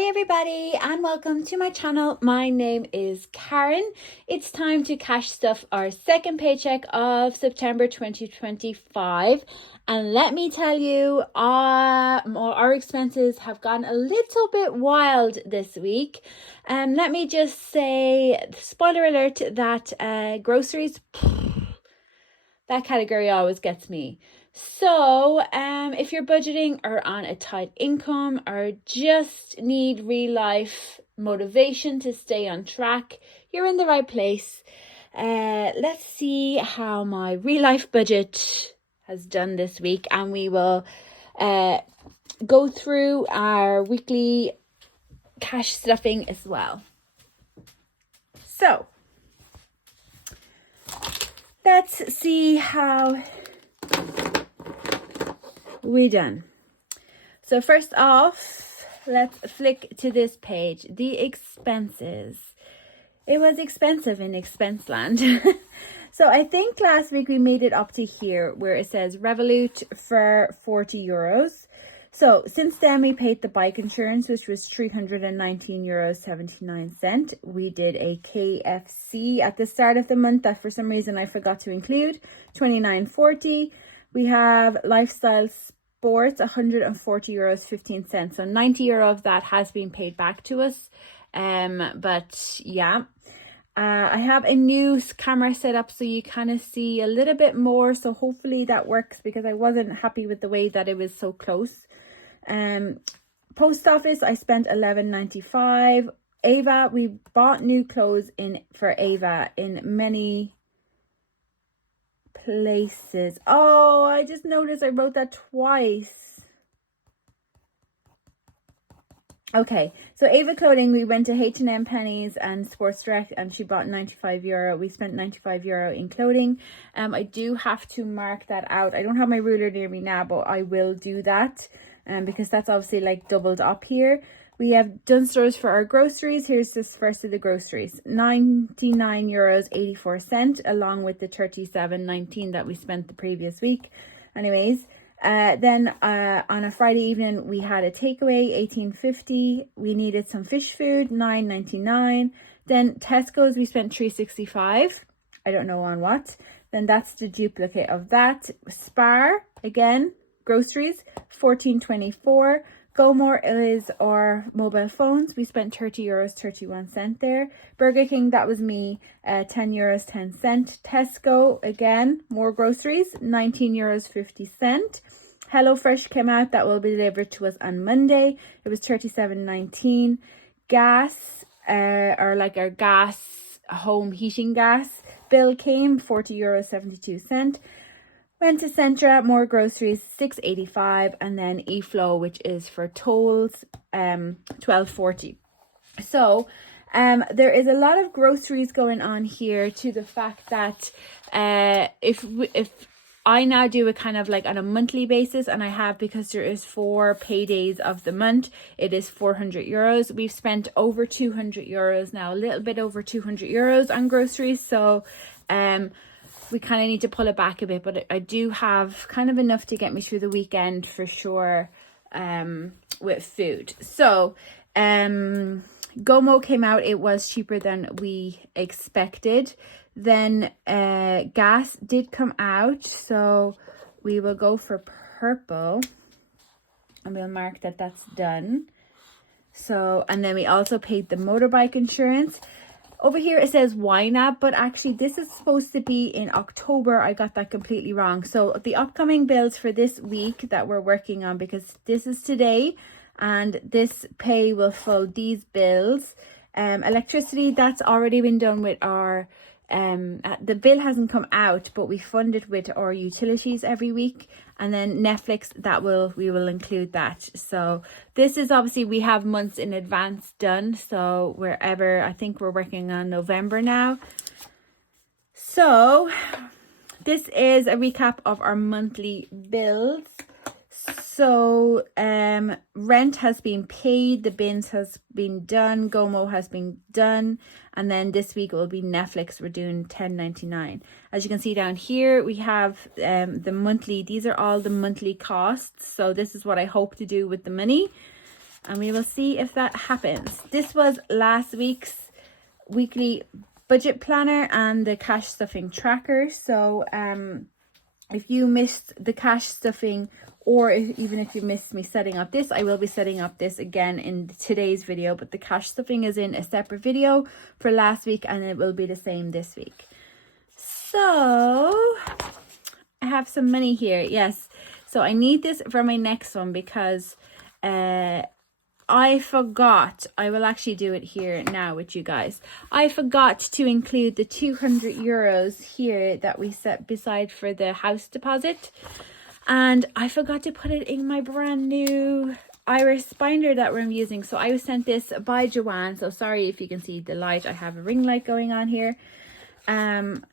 Hi everybody and welcome to my channel. My name is Karen. It's time to cash stuff our second paycheck of September 2025, and let me tell you, our expenses have gone a little bit wild this week. And let me just say, spoiler alert, that groceries, that category always gets me. So if you're budgeting or on a tight income or just need real life motivation to stay on track, you're in the right place. Let's see how my real life budget has done this week, and we will go through our weekly cash stuffing as well. So let's see how we done. So first off, let's flick to this page. The expenses. It was expensive in expense land. So I think last week we made it up to here where it says Revolut for 40 euros. So since then we paid the bike insurance, which was 319 euros 79 cent. We did a KFC at the start of the month that for some reason I forgot to include, 29.40. We have lifestyle sports, 140 euros 15 cents. So 90 euro of that has been paid back to us. But yeah, I have a new camera set up so you kind of see a little bit more. So hopefully that works, because I wasn't happy with the way that it was so close. Post office, I spent 11.95. Ava, we bought new clothes for Ava in many places. Oh, I just noticed I wrote that twice. Okay, so Ava clothing, we went to H&M, Pennies and Sports Direct, and she bought 95 euro. We spent 95 euro in clothing. I do have to mark that out. I don't have my ruler near me now, but I will do that, because that's obviously like doubled up here. We have done stores for our groceries. Here's this first of the groceries. 99 euros 84 cent, along with the 37.19 that we spent the previous week. Anyways, then on a Friday evening, we had a takeaway, 18.50. We needed some fish food, 9.99. Then Tesco's, we spent 3.65. I don't know on what. Then that's the duplicate of that. Spar, again, groceries, 14.24. GoMore is our mobile phones. We spent 30 euros 31 cent there. Burger King, that was me, 10 euros 10 cent. Tesco, again, more groceries, 19 euros 50 cent. HelloFresh came out. That will be delivered to us on Monday. It was 37.19. Gas, or like our gas, home heating gas bill came, 40 euros 72 cent. Went to Centra, more groceries, 6.85, and then eFlow, which is for tolls, 12.40. So there is a lot of groceries going on here, to the fact that if I now do it kind of like on a monthly basis, and I have, because there is 4 paydays of the month, it is 400 euros. We've spent over 200 euros now, a little bit over 200 euros on groceries. So we kind of need to pull it back a bit, but I do have kind of enough to get me through the weekend for sure, with food. So GoMo came out. It was cheaper than we expected. Then gas did come out, so we will go for purple, and we'll mark that that's done. So, and then we also paid the motorbike insurance. Over here it says YNAB, but actually this is supposed to be in October. I got that completely wrong. So the upcoming bills for this week that we're working on, because this is today and this pay will fill these bills. Electricity, that's already been done with our, the bill hasn't come out, but we fund it with our utilities every week. And then Netflix, we will include that. So this is obviously, we have months in advance done. So wherever, I think we're working on November now. So this is a recap of our monthly bills. So rent has been paid, the bins has been done, GoMo has been done, and then this week it will be Netflix. We're doing 10.99. As you can see down here, we have the monthly. These are all the monthly costs. So this is what I hope to do with the money. and we will see if that happens. This was last week's weekly budget planner and the cash stuffing tracker. So if you missed the cash stuffing, or even if you missed me setting up this, I will be setting up this again in today's video, but the cash stuffing is in a separate video for last week, and it will be the same this week. So I have some money here. Yes, so I need this for my next one because I forgot. I will actually do it here now with you guys. I forgot to include the 200 euros here that we set beside for the house deposit. And I forgot to put it in my brand new iris binder that we're using. So I was sent this by Joanne. So sorry if you can see the light. I have a ring light going on here. And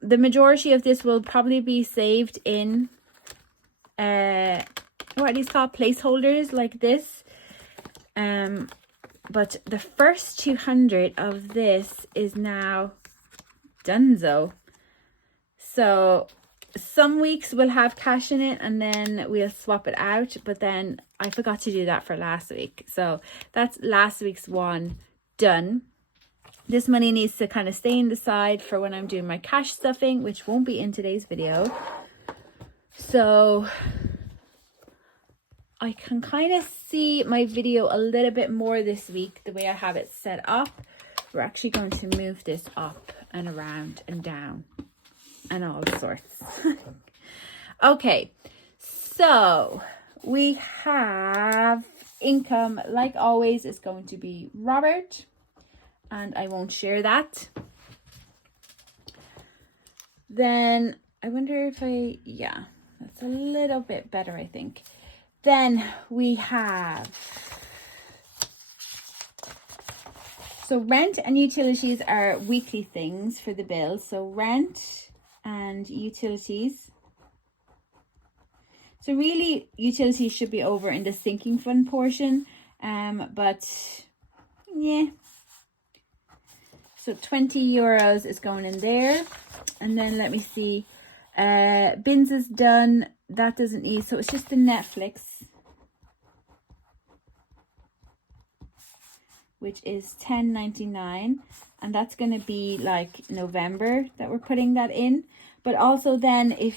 the majority of this will probably be saved in what are these called, placeholders like this, but the first 200 of this is now donezo. So some weeks we'll have cash in it and then we'll swap it out, but then I forgot to do that for last week, so that's last week's one done. This money needs to kind of stay in the side for when I'm doing my cash stuffing, which won't be in today's video. So I can kind of see my video a little bit more this week, the way I have it set up. We're actually going to move this up and around and down and all sorts. Okay, so we have income, like always, is going to be Robert, and I won't share that. Then I wonder if yeah, that's a little bit better, I think. Then we have, so rent and utilities are weekly things for the bills. So rent and utilities. So really utilities should be over in the sinking fund portion. But yeah. So 20 euros is going in there. And then let me see. Bins is done. That doesn't need, so it's just the Netflix, which is $10.99, and that's going to be like November that we're putting that in. But also then, if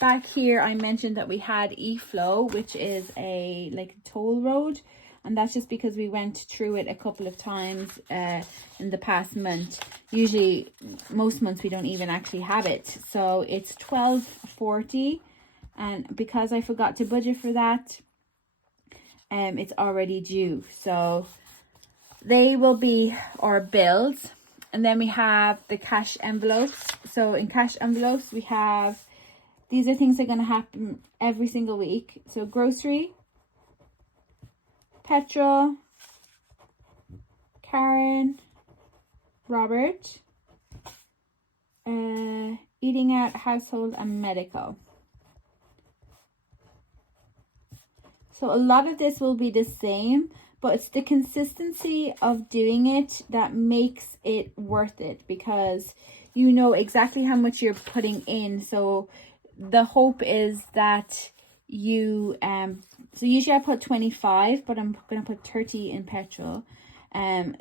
back here I mentioned that we had eFlow, which is a like toll road, and that's just because we went through it a couple of times in the past month. Usually most months we don't even actually have it, so it's $12.40. And because I forgot to budget for that, it's already due. So they will be our bills. And then we have the cash envelopes. So in cash envelopes, we have, these are things that are going to happen every single week. So grocery, petrol, Karen, Robert, eating out, household, and medical. So a lot of this will be the same, but it's the consistency of doing it that makes it worth it, because you know exactly how much you're putting in. So the hope is that you, so usually I put 25, but I'm going to put 30 in petrol.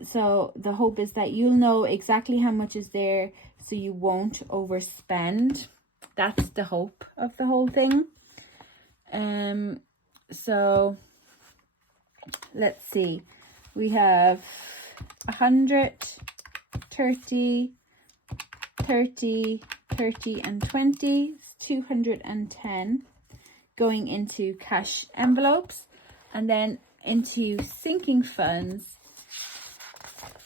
So the hope is that you'll know exactly how much is there, so you won't overspend. That's the hope of the whole thing. So let's see, we have 100, 30, 30, 30, and 20. It's 210 going into cash envelopes, and then into sinking funds.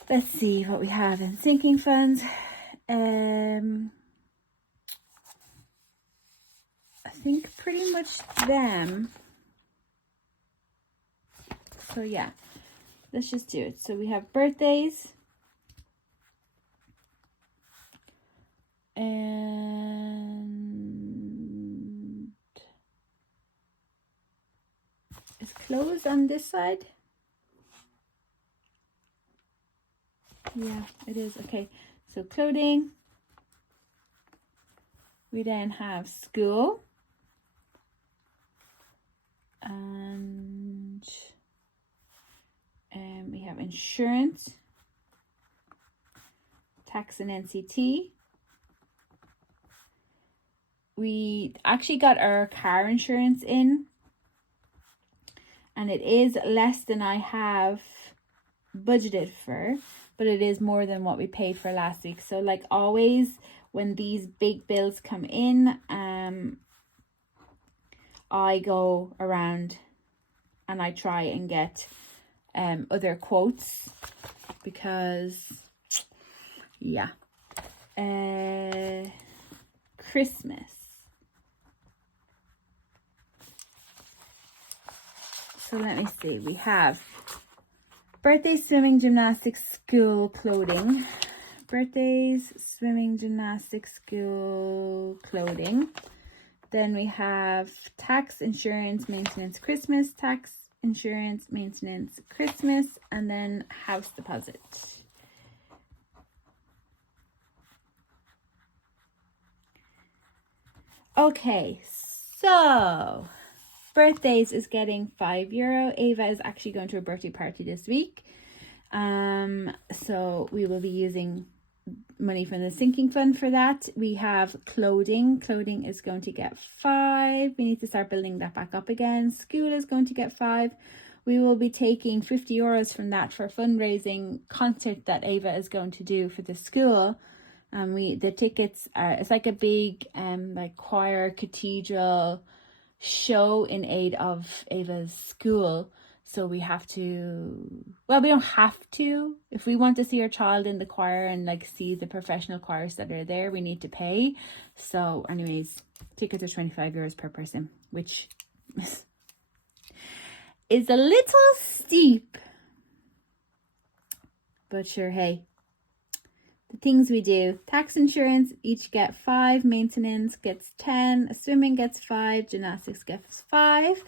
Let's see what we have in sinking funds. I think pretty much them. So yeah, let's just do it. So we have birthdays, and it's closed on this side. Yeah, it is. Okay, so clothing. We then have school. And we have insurance, tax and NCT. We actually got our car insurance in, and it is less than I have budgeted for, but it is more than what we paid for last week. So like always, when these big bills come in, I go around and I try and get other quotes, because yeah, Christmas. So let me see, we have birthday, swimming, gymnastics, school clothing. Birthdays, swimming, gymnastics, school clothing. Then we have tax, insurance, maintenance, Christmas, tax, insurance, maintenance, Christmas, and then house deposit. Okay, so birthdays is getting €5. Ava is actually going to a birthday party this week. So we will be using money from the sinking fund for that. We have clothing. Clothing is going to get €5. We need to start building that back up again. School is going to get €5. We will be taking €50 from that for a fundraising concert that Ava is going to do for the school. The tickets are, it's like a big like choir cathedral show in aid of Ava's school. So we have to, well, we don't have to. If we want to see our child in the choir and like see the professional choirs that are there, we need to pay. So anyways, tickets are €25 per person, which is a little steep. But sure, hey. The things we do: tax, insurance each get €5, maintenance gets €10, swimming gets €5, gymnastics gets €5,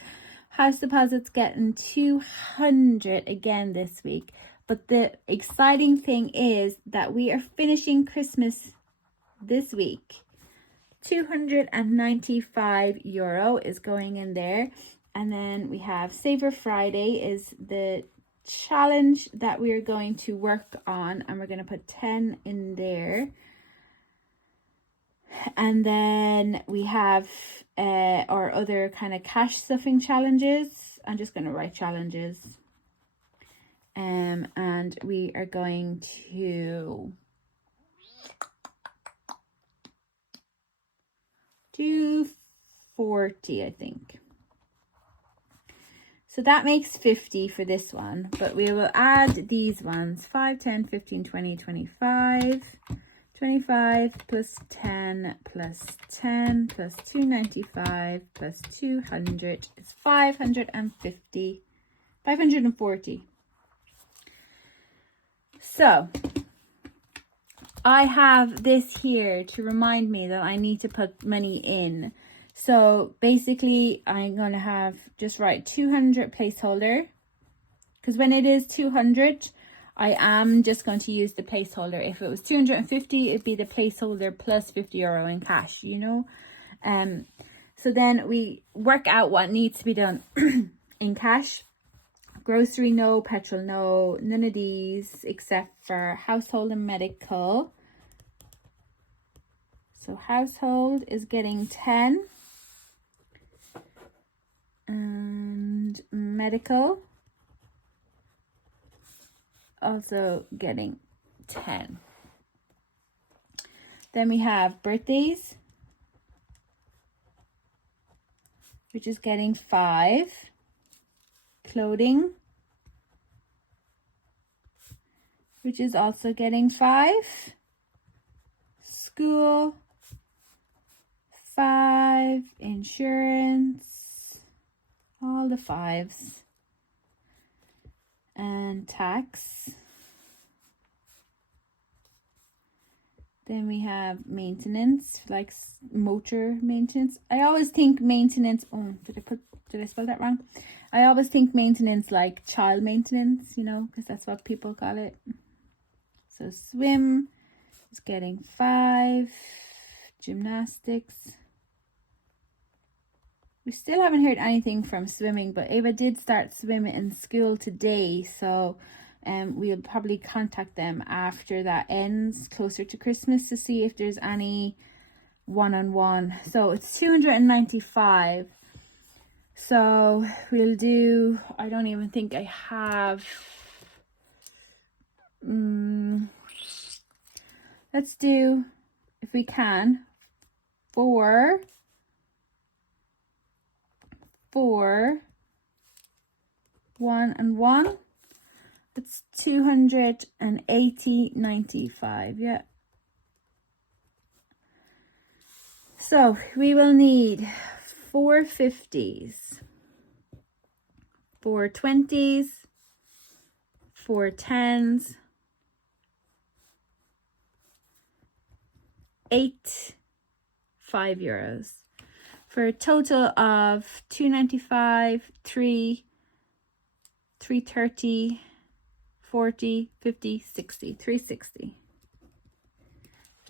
house deposits getting €200 again this week. But the exciting thing is that we are finishing Christmas this week. €295 is going in there. And then we have Saver Friday is the challenge that we are going to work on, and we're going to put 10 in there. And then we have our other kind of cash stuffing challenges. I'm just going to write challenges, and we are going to do 40, I think. So that makes 50 for this one, but we will add these ones: 5, 10, 15, 20, 25. 25 plus 10 plus 10 plus 295 plus 200 is 550, 540. So I have this here to remind me that I need to put money in. So basically I'm going to have just write 200 placeholder, because when it is 200, I am just going to use the placeholder. If it was 250, it'd be the placeholder plus €50 in cash, you know. So then we work out what needs to be done in cash. Grocery, no. Petrol, no. None of these except for household and medical. So household is getting 10. And medical also getting 10. Then we have birthdays, which is getting 5. Clothing, which is also getting 5. School, 5. Insurance, all the 5s. And tax. Then we have maintenance, like motor maintenance. I always think maintenance, did I spell that wrong? I always think maintenance like child maintenance, you know, because that's what people call it. So swim is getting 5. Gymnastics We still haven't heard anything from swimming, but Ava did start swimming in school today, so we'll probably contact them after that ends, closer to Christmas, to see if there's any one-on-one. So it's 295. So we'll do, I don't even think I have, let's do, if we can, four, 1-on-1. It's 280.95. Yeah. So we will need 4 50s, 4 20s, 4 10s, 8 €5, for a total of 295, 330, 40, 50, 60, 360.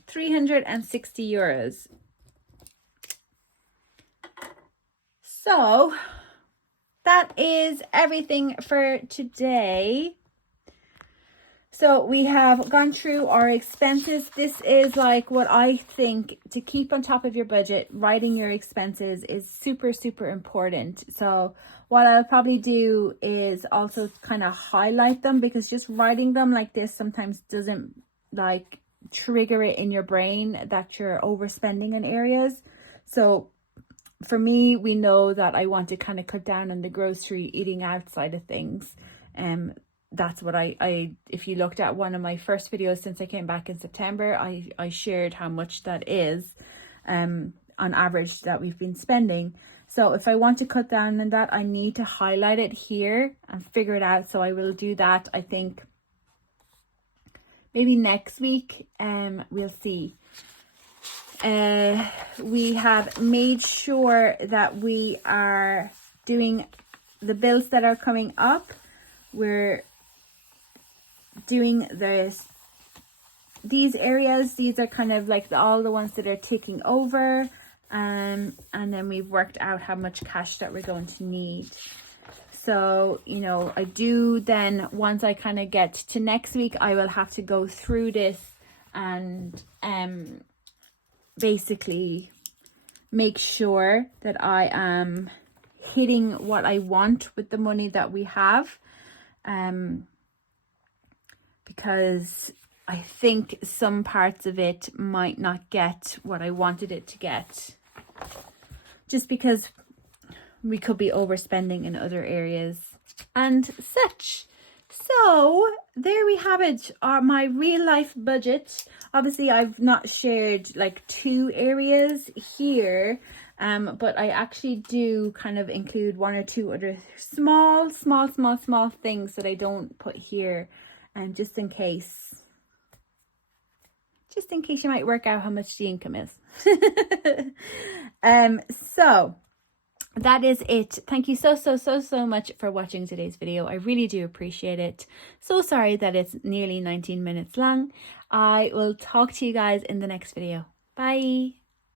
€360. So that is everything for today. So we have gone through our expenses. This is like what I think to keep on top of your budget. Writing your expenses is super, super important. So what I'll probably do is also kind of highlight them, because just writing them like this sometimes doesn't like trigger it in your brain that you're overspending in areas. So for me, we know that I want to kind of cut down on the grocery eating outside of things. That's what I if you looked at one of my first videos since I came back in September, I shared how much that is on average that we've been spending. So if I want to cut down on that, I need to highlight it here and figure it out. So I will do that, I think, maybe next week. We'll see. We have made sure that we are doing the bills that are coming up. We're doing these areas. These are kind of like all the ones that are taking over, and then we've worked out how much cash that we're going to need. So, you know, I do then, once I kind of get to next week, I will have to go through this and basically make sure that I am hitting what I want with the money that we have, because I think some parts of it might not get what I wanted it to get, just because we could be overspending in other areas and such. So there we have it, my real life budget. Obviously I've not shared like 2 areas here, but I actually do kind of include 1 or 2 other small things that I don't put here, and just in case you might work out how much the income is. So that is it. Thank you so much for watching today's video. I really do appreciate it. So sorry that it's nearly 19 minutes long. I will talk to you guys in the next video. Bye.